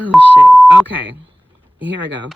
Oh shit. Okay. Here I go.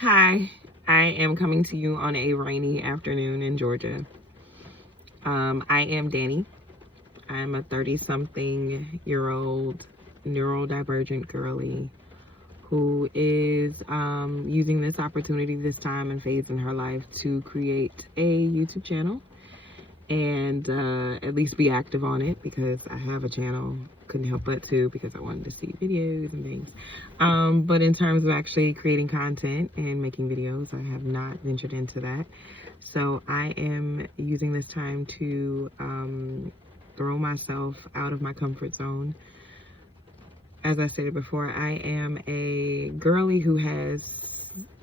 Hi, I am coming to you on a rainy afternoon in Georgia. I am Danny. I'm a 30-something-year-old neurodivergent girly who is using this opportunity, this time and phase in her life, to create a YouTube channel and at least be active on it, because I have a channel. Couldn't help but to, because I wanted to see videos and things. But in terms of actually creating content and making videos, I have not ventured into that. So I am using this time to throw myself out of my comfort zone. As I stated before, I am a girly who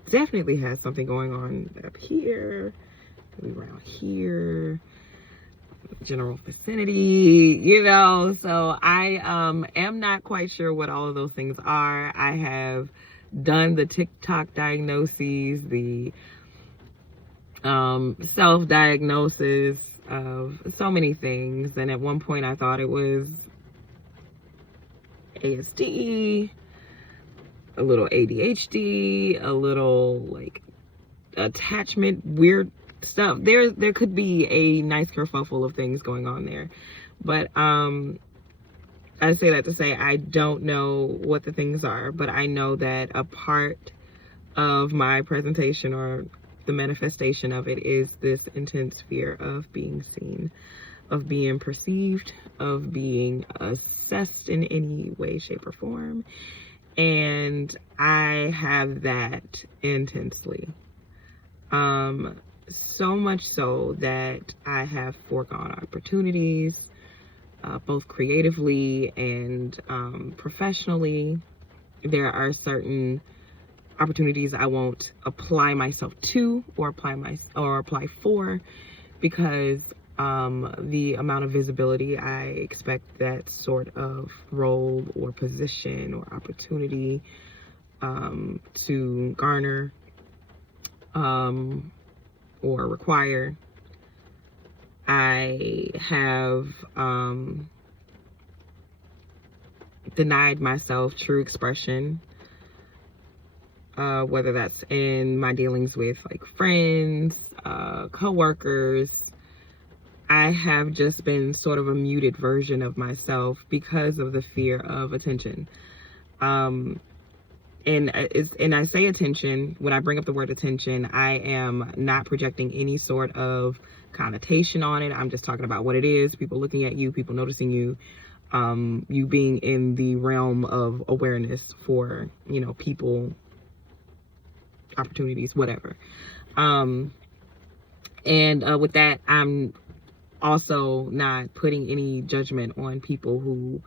definitely has something going on up here, around here, general vicinity, so I am not quite sure what all of those things are. I have done the TikTok diagnoses, the self-diagnosis of so many things, and at one point I thought it was ASD, a little ADHD, a little like attachment weird stuff. There could be a nice kerfuffle of things going on there, but I say that to say I don't know what the things are, but I know that a part of my presentation, or the manifestation of it, is this intense fear of being seen, of being perceived, of being assessed in any way, shape, or form. And I have that intensely. So much so that I have foregone opportunities, both creatively and professionally. There are certain opportunities I won't apply myself to or apply for, because the amount of visibility I expect that sort of role or position or opportunity to garner or require. I have denied myself true expression, whether that's in my dealings with like friends, co-workers. I have just been sort of a muted version of myself because of the fear of attention. And I say attention, when I bring up the word attention, I am not projecting any sort of connotation on it. I'm just talking about what it is: people looking at you, people noticing you, you being in the realm of awareness for, people, opportunities, whatever. And with that, I'm also not putting any judgment on people who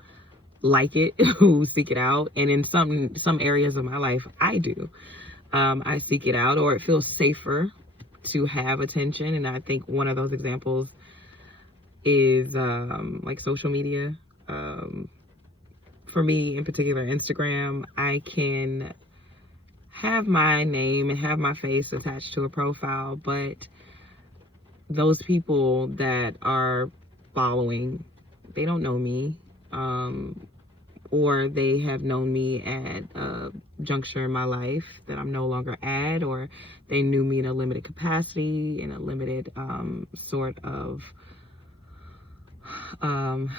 like it, who seek it out. And in some areas of my life, I do. I seek it out, or it feels safer to have attention. And I think one of those examples is like social media. For me in particular, Instagram. I can have my name and have my face attached to a profile, but those people that are following, they don't know me, or they have known me at a juncture in my life that I'm no longer at, or they knew me in a limited capacity, in a limited sort of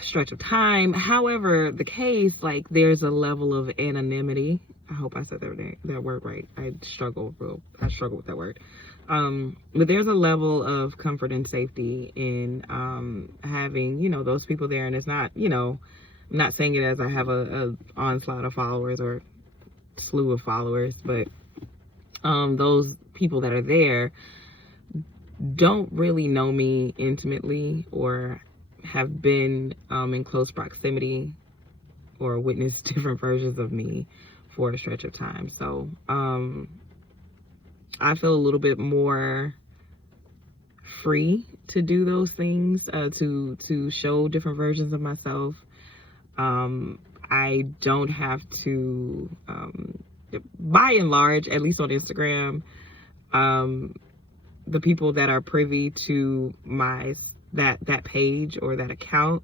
stretch of time. However the case, like, there's a level of anonymity. I hope I said that word right. I struggle with that word. But there's a level of comfort and safety in having, those people there. And it's not, I'm not saying it as I have a onslaught of followers or slew of followers, but those people that are there don't really know me intimately or have been in close proximity or witnessed different versions of me for a stretch of time. So I feel a little bit more free to do those things, to show different versions of myself. I don't have to, by and large, at least on Instagram, the people that are privy to that page or that account,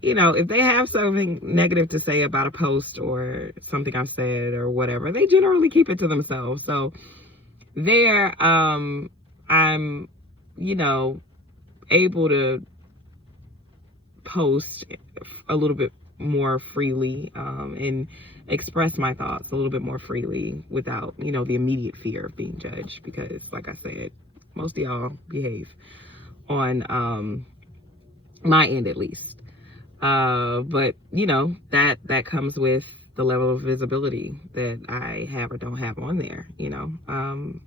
you know, if they have something negative to say about a post or something I've said or whatever, they generally keep it to themselves. So there, I'm, you know, able to post a little bit more freely, and express my thoughts a little bit more freely without, you know, the immediate fear of being judged, because like I said, most of y'all behave on my end, at least. But you know, that comes with the level of visibility that I have or don't have on there. You know, I'm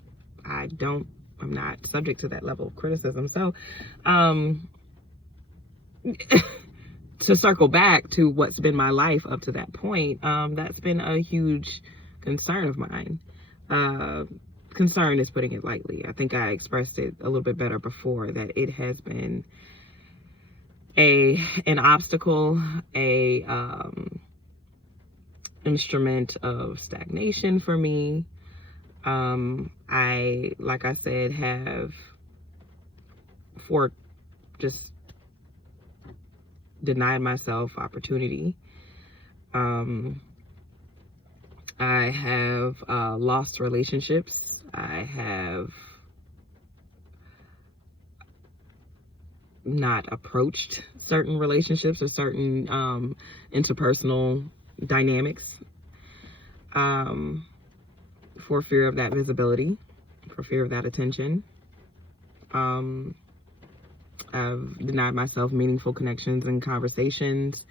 not subject to that level of criticism. So to circle back to what's been my life up to that point, that's been a huge concern of mine. Concern is putting it lightly. I think I expressed it a little bit better before, that it has been an obstacle, instrument of stagnation for me. I, like I said, have just denied myself opportunity. I have lost relationships. I have not approached certain relationships or certain interpersonal dynamics for fear of that visibility, for fear of that attention. I've denied myself meaningful connections and conversations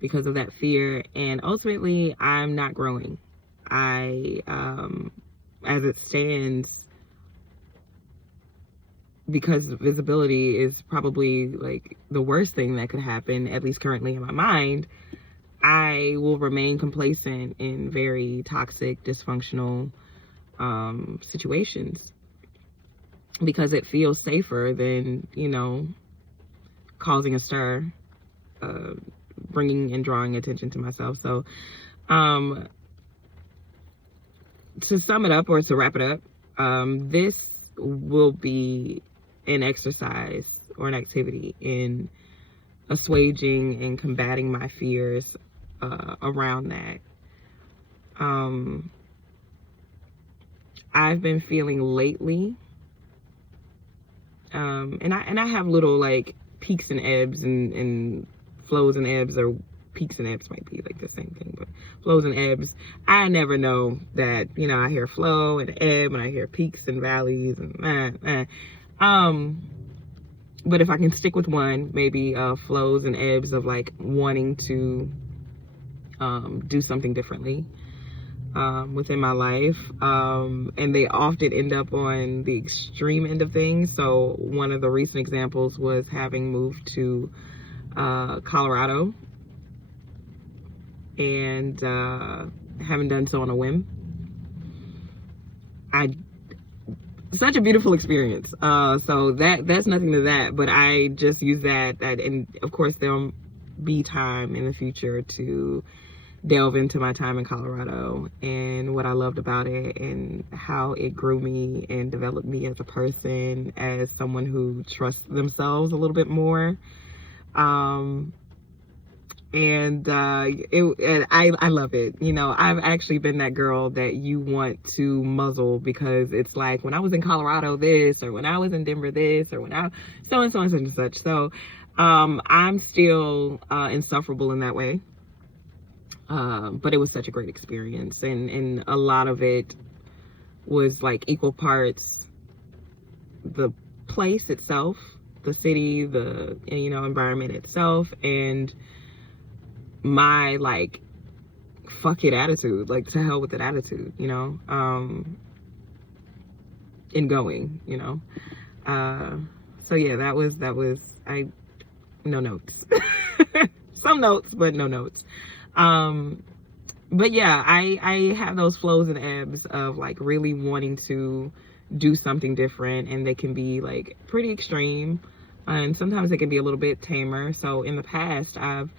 because of that fear, and ultimately I'm not growing. As it stands, because visibility is probably like the worst thing that could happen, at least currently in my mind, I will remain complacent in very toxic, dysfunctional situations, because it feels safer than, you know, causing a stir, bringing and drawing attention to myself. So to sum it up, or to wrap it up, this will be an exercise or an activity in assuaging and combating my fears around that. I've been feeling lately, and I have little like peaks and ebbs and flows and ebbs, or peaks and ebbs might be like the same thing, but flows and ebbs. I never know that, you know, I hear flow and ebb, and I hear peaks and valleys, and but if I can stick with one, maybe flows and ebbs of like wanting to do something differently within my life, and they often end up on the extreme end of things. So one of the recent examples was having moved to Colorado, and having done so on a whim. Such a beautiful experience. So that's nothing to that, but I just use that, and of course there'll be time in the future to delve into my time in Colorado and what I loved about it, and how it grew me and developed me as a person, as someone who trusts themselves a little bit more. And I love it. You know, I've actually been that girl that you want to muzzle, because it's like, when I was in Colorado this, or when I was in Denver this, or when I so and so and such and such. So I'm still insufferable in that way. But it was such a great experience, and a lot of it was like equal parts the place itself, the city, the, you know, environment itself, and my like fuck it attitude, like to hell with that attitude, you know. in going, you know. So yeah, that was no notes. Some notes, but no notes. But yeah, I have those flows and ebbs of like really wanting to do something different, and they can be like pretty extreme, and sometimes they can be a little bit tamer. So in the past, I've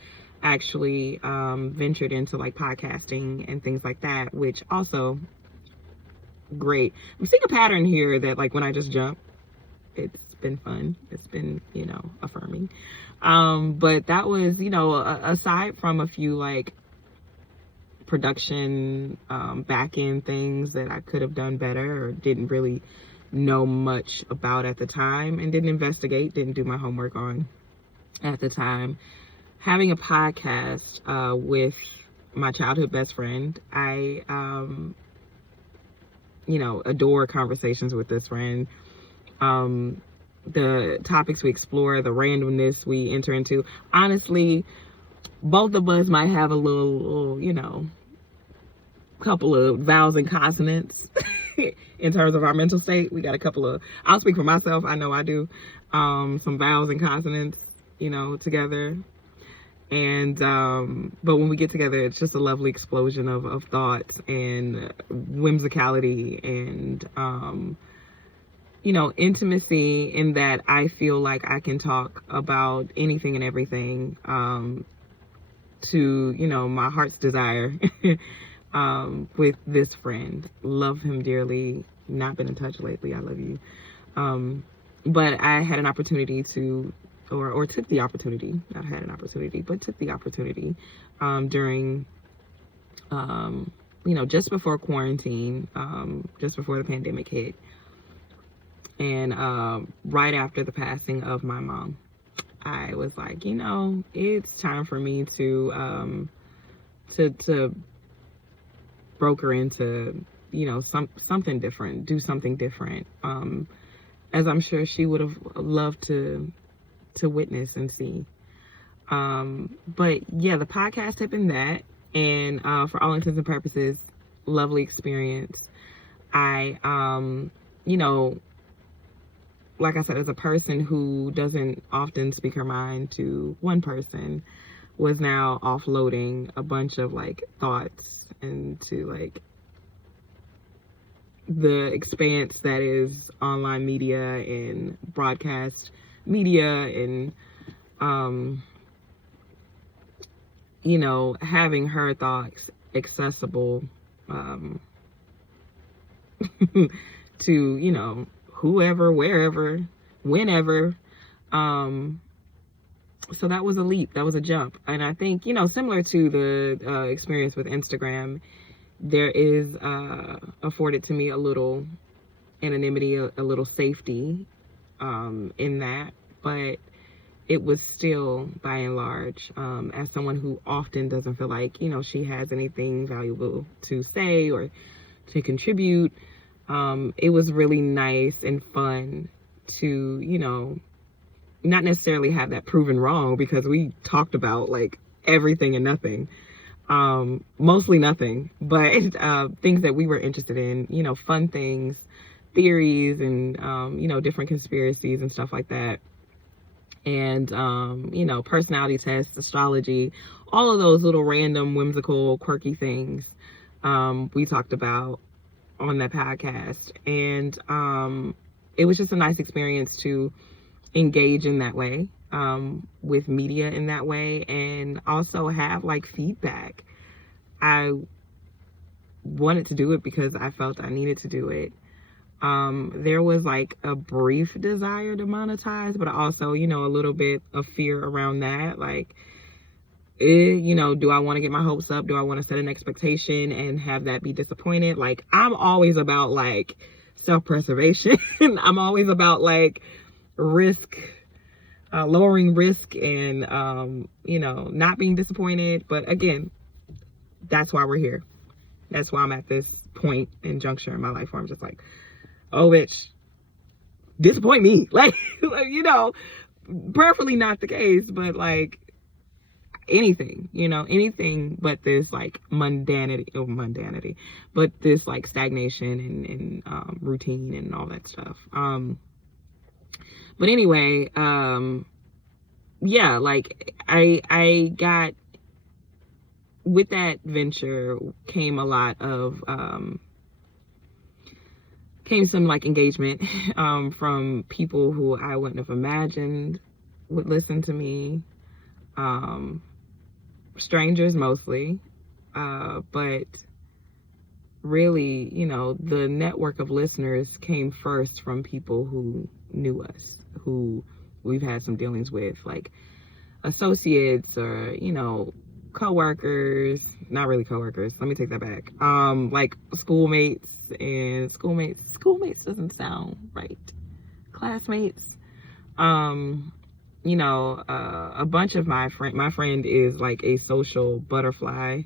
actually ventured into like podcasting and things like that, which also great. I'm seeing a pattern here that like when I just jump, it's been fun. It's been, you know, affirming. But that was, you know, aside from a few like production back end things that I could have done better or didn't really know much about at the time, and didn't investigate, didn't do my homework on at the time, having a podcast with my childhood best friend. I you know, adore conversations with this friend. The topics we explore, the randomness we enter into. Honestly, both of us might have a little, you know, couple of vowels and consonants in terms of our mental state. We got a couple of, I'll speak for myself, I know I do, some vowels and consonants, you know, together. And but when we get together, it's just a lovely explosion of thoughts and whimsicality and you know, intimacy, in that I feel like I can talk about anything and everything to, you know, my heart's desire with this friend. Love him dearly. Not been in touch lately. I love you. But I had an opportunity to, or took the opportunity, not had an opportunity, but took the opportunity during, you know, just before quarantine, just before the pandemic hit, and right after the passing of my mom. I was like, you know, it's time for me to broker into, you know, something different, do something different, as I'm sure she would have loved to witness and see. But yeah, the podcast had been that, and for all intents and purposes, lovely experience. I you know, like I said, as a person who doesn't often speak her mind to one person, was now offloading a bunch of like thoughts into like the expanse that is online media and broadcast media, and you know, having her thoughts accessible to, you know, whoever, wherever, whenever. So that was a leap, that was a jump. And I think, you know, similar to the experience with Instagram, there is afforded to me a little anonymity, a little safety in that. But it was still, by and large, as someone who often doesn't feel like, you know, she has anything valuable to say or to contribute, it was really nice and fun to, you know, not necessarily have that proven wrong, because we talked about like everything and nothing, mostly nothing, but things that we were interested in, you know, fun things, theories, and you know, different conspiracies and stuff like that. And you know, personality tests, astrology, all of those little random, whimsical, quirky things we talked about on that podcast. And it was just a nice experience to engage in that way, with media in that way, and also have like feedback. I wanted to do it because I felt I needed to do it. There was like a brief desire to monetize, but also, you know, a little bit of fear around that. Like, you know, do I want to get my hopes up? Do I want to set an expectation and have that be disappointed? Like, I'm always about like self-preservation. I'm always about like risk, lowering risk, and you know, not being disappointed. But again, that's why we're here. That's why I'm at this point and juncture in my life where I'm just like, oh bitch, disappoint me. Like, you know, perfectly not the case, but like, anything, anything but this like mundanity, but this like stagnation and routine and all that stuff. But anyway, yeah, like I got, with that venture came a lot of, came some like engagement, from people who I wouldn't have imagined would listen to me, strangers mostly, but really, the network of listeners came first from people who knew us, who we've had some dealings with, like associates or, co-workers. Not really co-workers, let me take that back. Like schoolmates doesn't sound right. Classmates. A bunch of my friend is like a social butterfly.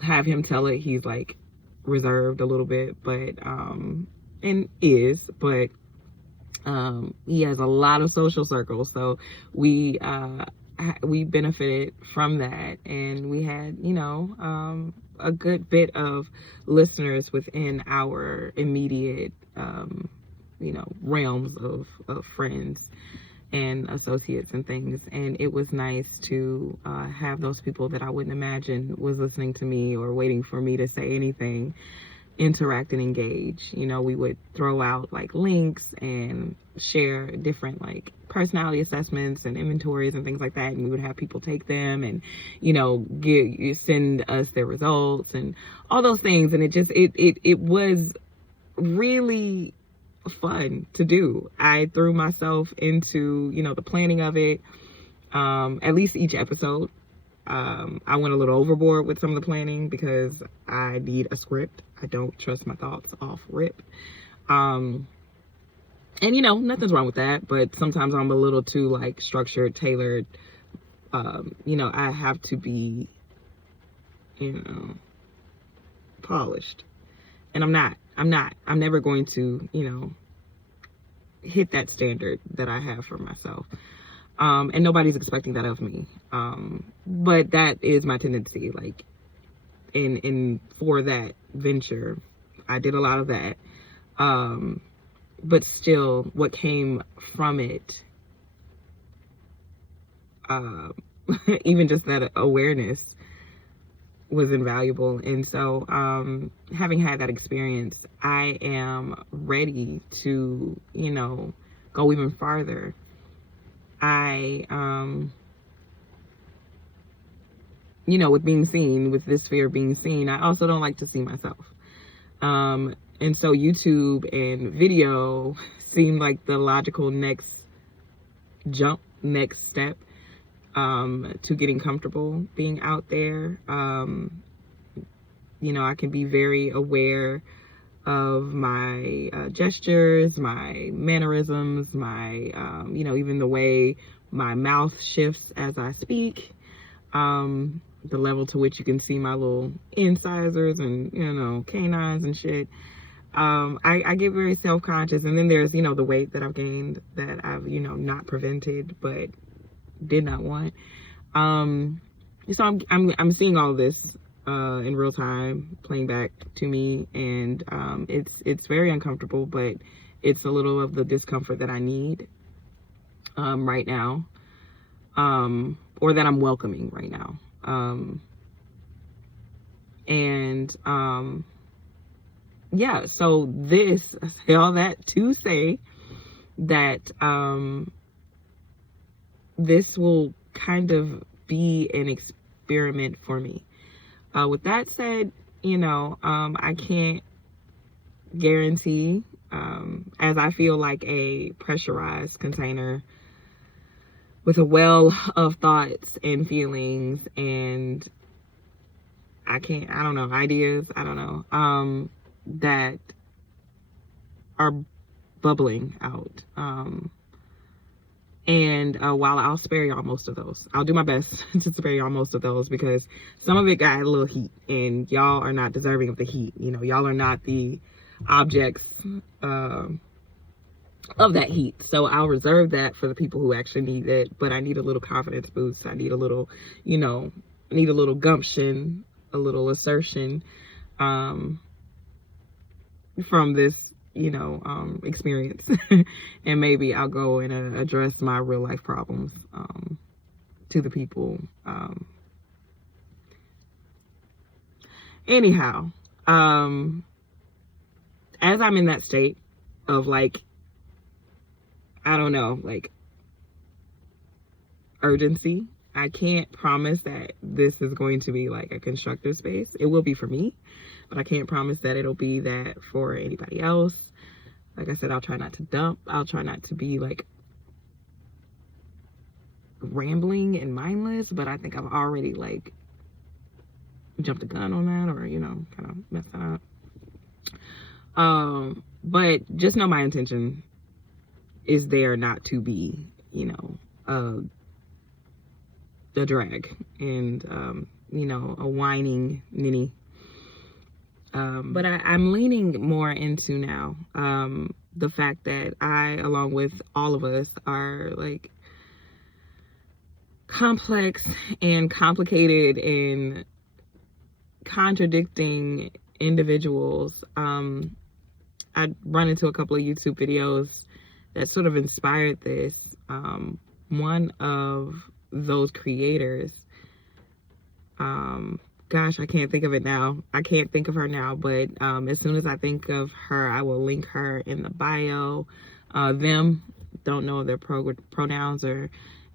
Have him tell it, he's like reserved a little bit, but he has a lot of social circles, so we benefited from that, and we had a good bit of listeners within our immediate realms of friends and associates and things. And it was nice to have those people that I wouldn't imagine was listening to me or waiting for me to say anything interact and engage. We would throw out like links and share different like personality assessments and inventories and things like that, and we would have people take them and send us their results and all those things. And it was really fun to do. I threw myself into the planning of it, at least each episode. I went a little overboard with some of the planning because I need a script. I don't trust my thoughts off rip. And nothing's wrong with that, but sometimes I'm a little too like structured, tailored. I have to be, polished. And I'm not. I'm never going to, hit that standard that I have for myself. And nobody's expecting that of me. But that is my tendency. Like, for that venture, I did a lot of that. But still, what came from it, even just that awareness, was invaluable. And so, having had that experience, I am ready to, go even farther. With being seen, with this fear of being seen, I also don't like to see myself. And so YouTube and video seemed like the logical next step, to getting comfortable being out there. I can be very aware of my gestures, my mannerisms, my, even the way my mouth shifts as I speak, the level to which you can see my little incisors and, canines and shit. I get very self-conscious. And then there's, the weight that I've gained that I've, not prevented, but did not want. So I'm seeing all of this in real time playing back to me, and it's very uncomfortable, but it's a little of the discomfort that I need right now, or that I'm welcoming right now. Yeah, so this, I say all that to say that this will kind of be an experiment for me. With that said, I can't guarantee, as I feel like a pressurized container with a well of thoughts and feelings, and ideas, that are bubbling out. And while I'll spare y'all most of those, I'll do my best to spare y'all most of those, because some of it got a little heat, and y'all are not deserving of the heat. Y'all are not the objects of that heat. So I'll reserve that for the people who actually need it, but I need a little confidence boost. I need a little, you know, need a little gumption, a little assertion from this, you know, experience. And maybe I'll go and address my real life problems to the people. Anyhow, as I'm in that state of like, I don't know, like urgency, I can't promise that this is going to be like a constructive space. It will be for me, but I can't promise that it'll be that for anybody else. Like I said, I'll try not to dump. I'll try not to be like rambling and mindless, but I think I've already like jumped the gun on that, or, you know, kind of messed that up. But just know my intention is there not to be, you know, a drag and, you know, a whining ninny. But I'm leaning more into now the fact that I, along with all of us, are like complex and complicated and contradicting individuals. I run into a couple of YouTube videos that sort of inspired this. One of those creators, gosh, I can't think of it now. I can't think of her now, but as soon as I think of her, I will link her in the bio. Them, don't know their pronouns or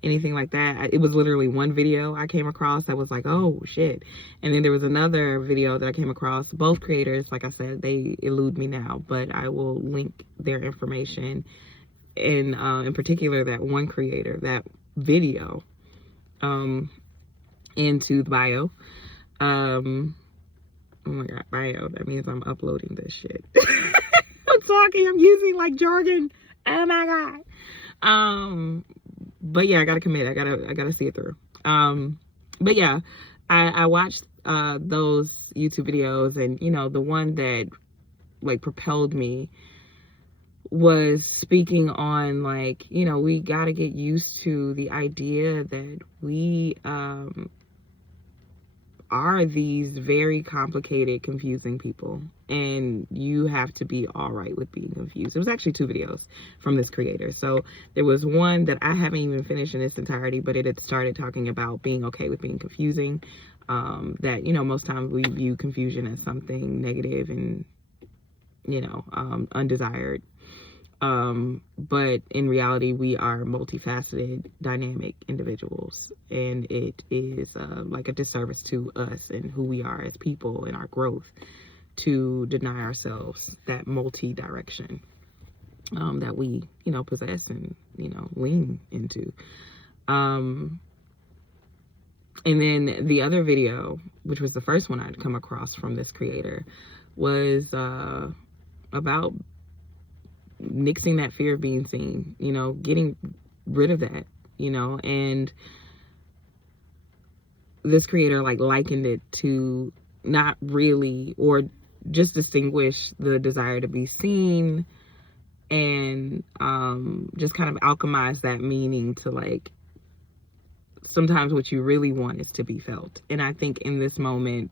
anything like that. It was literally one video I came across that was like, oh shit. And then there was another video that I came across. Both creators, like I said, they elude me now, but I will link their information in particular that one creator, that video, into the bio. Oh my god, bio, that means I'm uploading this shit. I'm using like jargon. Oh my god. But yeah, I gotta commit. I gotta see it through. But yeah, I watched those YouTube videos, and you know, the one that like propelled me was speaking on like, you know, we gotta get used to the idea that we are these very complicated, confusing people, and you have to be all right with being confused. It was actually 2 videos from this creator. So there was one that I haven't even finished in its entirety, but it had started talking about being okay with being confusing. That, you know, most times we view confusion as something negative and, you know, undesired. But in reality, we are multifaceted, dynamic individuals, and it is like a disservice to us and who we are as people and our growth to deny ourselves that multi-direction that we, you know, possess and, you know, lean into. And then the other video, which was the first one I'd come across from this creator, was about nixing that fear of being seen, you know, getting rid of that, you know. And this creator like likened it to not really, or just distinguish the desire to be seen, and just kind of alchemize that meaning to like, sometimes what you really want is to be felt. And I think in this moment,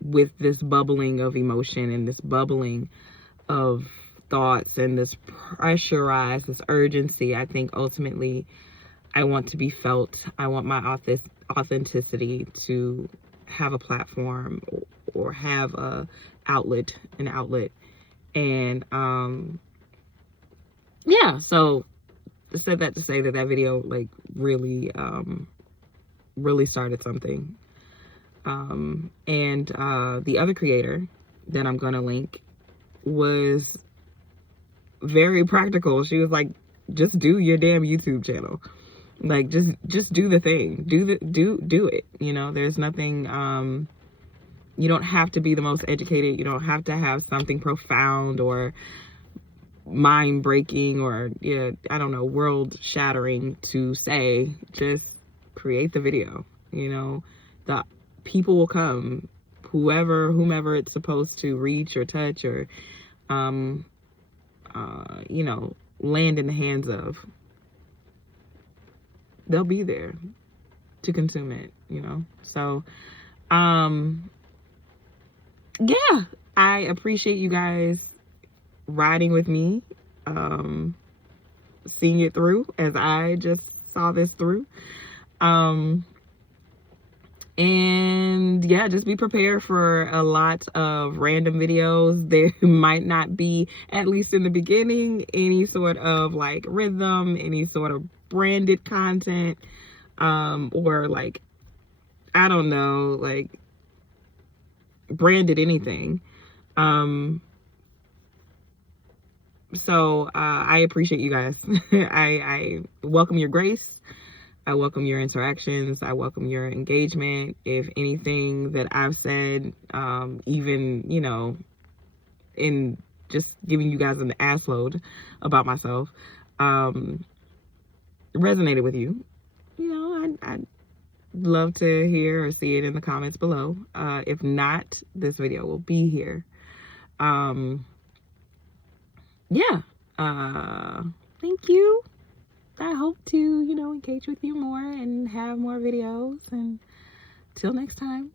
with this bubbling of emotion and this bubbling of thoughts and this pressurized, this urgency, I think ultimately I want to be felt. I want my authenticity to have a platform or have an outlet. And yeah, so I said that to say that video like really started something. And the other creator that I'm gonna link was very practical. She was like, just do your damn YouTube channel. Like, just do the thing. Do it. You know, there's nothing, you don't have to be the most educated. You don't have to have something profound or mind breaking or, yeah, I don't know, world shattering to say. Just create the video. You know, the people will come, whomever it's supposed to reach or touch, or you know, land in the hands of, they'll be there to consume it, you know. So yeah, I appreciate you guys riding with me, seeing it through as I just saw this through. And yeah, just be prepared for a lot of random videos. There might not be, at least in the beginning, any sort of like rhythm, any sort of branded content, or like, I don't know, like branded anything. So I appreciate you guys. I welcome your grace. I welcome your interactions. I welcome your engagement. If anything that I've said, even, you know, in just giving you guys an ass load about myself, resonated with you, you know, I'd love to hear or see it in the comments below. If not, this video will be here. Yeah. Thank you. I hope to, you know, engage with you more and have more videos. And till next time,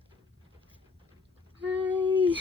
bye.